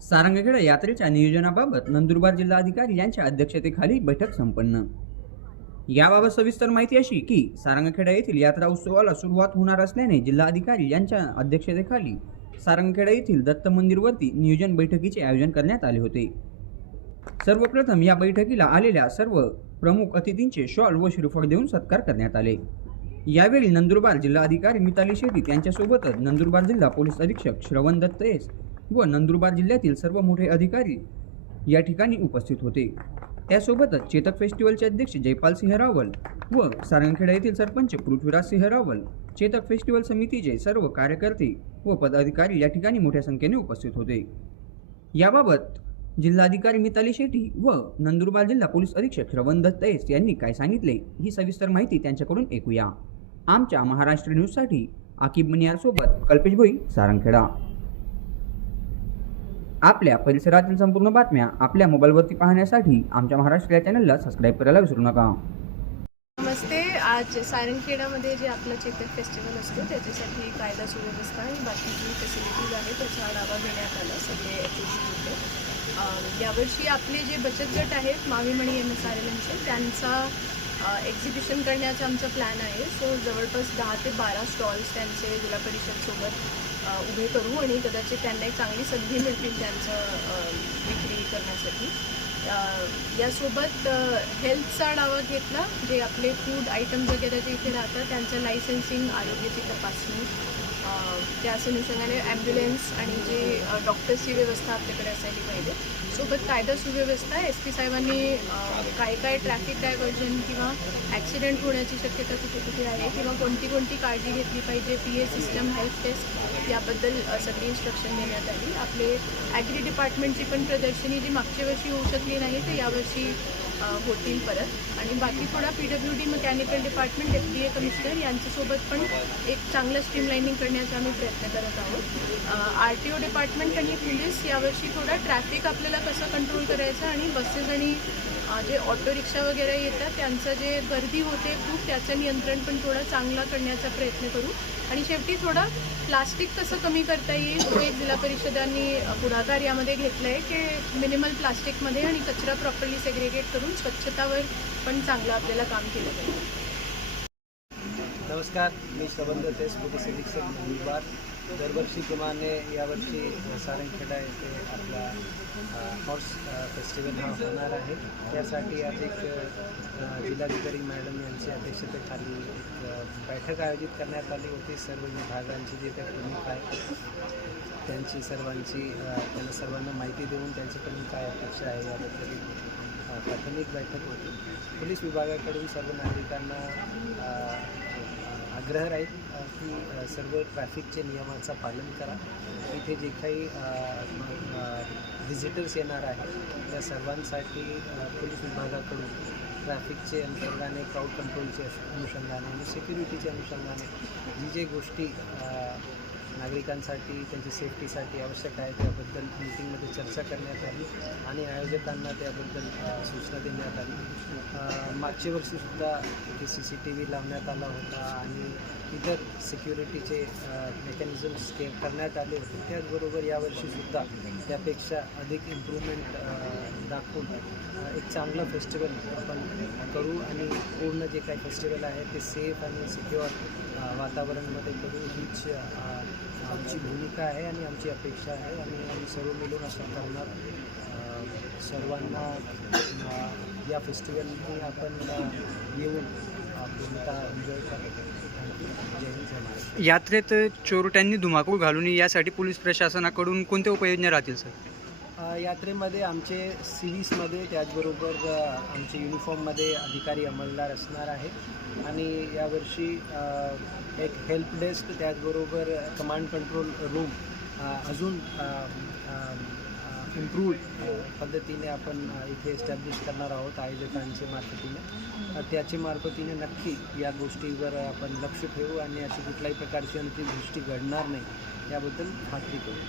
सारंगखेडा यात्रेच्या नियोजनाबाबत नंदुरबार जिल्हाधिकारी यांच्या अध्यक्षतेखाली बैठक संपन्न। याबाबत सविस्तर माहिती अशी की सारंगखेडा येथील यात्रा उत्सवाला सुरुवात होणार असल्याने जिल्हाधिकारी यांच्या अध्यक्षतेखाली सारंगखेडा येथील दत्त मंदिरवरती नियोजन बैठकीचे आयोजन करण्यात आले होते। सर्वप्रथम या बैठकीला आलेल्या सर्व प्रमुख अतिथींचे शॉल व श्रीफळ देऊन सत्कार करण्यात आले। यावेळी नंदुरबार जिल्हाधिकारी मिताली शेट्टी यांच्यासोबतच नंदुरबार जिल्हा पोलीस अधीक्षक श्रवण दत्त एस व नंदुरबार जिल्ह्यातील सर्व मोठे अधिकारी या ठिकाणी उपस्थित होते। त्यासोबतच चेतक फेस्टिवलचे अध्यक्ष जयपाल सिंह रावल व सारंगखेडा येथील सरपंच पृथ्वीराज सिंह रावल, चेतक फेस्टिवल समितीचे सर्व कार्यकर्ते व पदाधिकारी या ठिकाणी मोठ्या संख्येने उपस्थित होते। याबाबत जिल्हाधिकारी मिताली शेट्टी व नंदुरबार जिल्हा पोलीस अधीक्षक श्रवण दत्त एस यांनी काय सांगितले ही सविस्तर माहिती त्यांच्याकडून ऐकूया। आमच्या महाराष्ट्र न्यूजसाठी आकिब मनियार सोबत कल्पेश भोई, सारंगखेडा। आपल्या परिसरातील संपूर्ण बातम्या आपल्या मोबाईलवरती पाहण्यासाठी आमच्या महाराष्ट्र या चॅनलला सबस्क्राईब करायला विसरू नका। नमस्ते। आज सारंगखेडामध्ये जे आपला चेतक फेस्टिवल असतो त्याच्यासाठी कायदा सुव्यवस्था आणि बाकी जी फॅसिलिटीज आहे त्याचा आढावा घेण्यात आला। सगळे ॲक्टिव्हिटीज होते। यावर्षी आपले जे बचत गट आहेत मावीमणी MSRLचे त्यांचा एक्झिबिशन करण्याचा आमचा प्लॅन आहे। सो जवळपास 10 ते 12 स्टॉल्स त्यांचे जिल्हा परिषदसोबत उभे करू आणि कदाचित त्यांना एक चांगली संधी मिळतील त्यांचं विक्री करण्यासाठी। यासोबत हेल्थचा आढावा घेतला, जे आपले फूड आयटम्स वगैरे जे इथे राहतात त्यांचं लायसन्सिंग, आरोग्याची तपासणी, त्याच अनुषंगाने ॲम्ब्युलन्स आणि जे डॉक्टर्सची व्यवस्था आपल्याकडे असायला पाहिजे। सोबत कायदा सुव्यवस्था SP साहेबांनी काय ट्रॅफिक डायव्हर्जन किंवा ॲक्सिडेंट होण्याची शक्यता कुठे कुठे आहे किंवा कोणती काळजी घेतली पाहिजे, PA सिस्टम, हेल्थ टेस्ट याबद्दल सगळी इन्स्ट्रक्शन देण्यात आली। आपले ॲग्री डिपार्टमेंटची पण प्रदर्शनी जी मागच्या वर्षी होऊ शकली नाही तर यावर्षी होतील परत। आणि बाकी थोडा PWD mechanical department, FDA commissioner यांच्यासोबत पण एक चांगलं स्ट्रीमलाइनिंग करण्याचा आम्ही प्रयत्न करत आहोत। RTO डिपार्टमेंट आणि पोलीस यावर्षी थोडा ट्रॅफिक आपल्याला कसं कंट्रोल करायचं आणि बसेस आणि जे ऑटो रिक्षा वगैरे येतात त्यांचं जे गर्दी होते खूप त्याचं नियंत्रण पण थोडं चांगला करण्याचा प्रयत्न करू। आणि शेवटी थोडा प्लास्टिक कसं कमी करता येईल तो एक जिल्हा परिषदांनी पुढाकार यामध्ये घेतला आहे की मिनिमल प्लास्टिकमध्ये आणि कचरा प्रॉपरली सेग्रिगेट करून स्वच्छतावर पण चांगलं आपल्याला काम केलं पाहिजे। नमस्कार, मी श्रवण दत्त एस, पोलीस अधीक्षक नंदुरबार। दरवर्षीप्रमाणे यावर्षी सारंगखेडा येथे आपला हॉर्स फेस्टिवल हा होणार आहे। त्यासाठी आज एक जिल्हाधिकारी मॅडम यांच्या अध्यक्षतेखाली बैठक आयोजित करण्यात आली होती। सर्व विभागांची जे काही प्रमुख आहे त्यांची त्यांना सर्वांना माहिती देऊन त्यांच्याकडून काय अपेक्षा आहे याबद्दल प्राथमिक बैठक होती। पोलीस विभागाकडून सर्व नागरिकांना आग्रह राहील की सर्व ट्रॅफिकचे नियमाचं पालन करा। इथे जे काही व्हिजिटर्स येणार आहेत त्या सर्वांसाठी पोलीस विभागाकडून ट्रॅफिकचे अनुषंगाने, क्राऊड कंट्रोलचे अनुषंगाने आणि सिक्युरिटीच्या अनुषंगाने जे गोष्टी नागरिकांसाठी त्यांच्या सेफ्टीसाठी आवश्यक आहे त्याबद्दल मीटिंगमध्ये चर्चा करण्यात आली आणि आयोजकांना त्याबद्दल सूचना देण्यात आली। मागच्या वर्षीसुद्धा इथे CCTV लावण्यात आला होता आणि इतर सिक्युरिटीचे मेकॅनिझम्स करण्यात आले होते। त्याचबरोबर यावर्षीसुद्धा त्यापेक्षा अधिक इम्प्रूव्हमेंट दाखवून एक चांगला फेस्टिवल आपण करू आणि पूर्ण जे काही फेस्टिवल आहे ते सेफ आणि सिक्युअर वातावरणामध्ये करू हीच आमची भूमिका आहे आणि आमची अपेक्षा आहे आणि आम्ही सर्व मिळून असं करणार। सर्वांना या फेस्टिवलने आपण येऊन भूमिका एन्जॉय करू। यात्रेत चोरट्यांनी धुमाकूळ घालून यासाठी पोलीस प्रशासनाकडून कोणत्या उपाययोजना राहतील सर? यात्रेमध्ये आमचे CVsमध्ये त्याचबरोबर आमचे युनिफॉर्ममध्ये अधिकारी अंमलदार असणार आहेत आणि यावर्षी एक हेल्प डेस्क त्याचबरोबर कमांड कंट्रोल रूम अजून इम्प्रूव्ड पद्धतीने आपण इथे एस्टॅब्लिश करणार आहोत आयोजकांच्या मार्फतीने। त्याच्या मार्फतीने नक्की या गोष्टीवर आपण लक्ष ठेवू आणि अशी कुठल्याही प्रकारची गोष्टी घडणार नाही याबद्दल खात्री करू।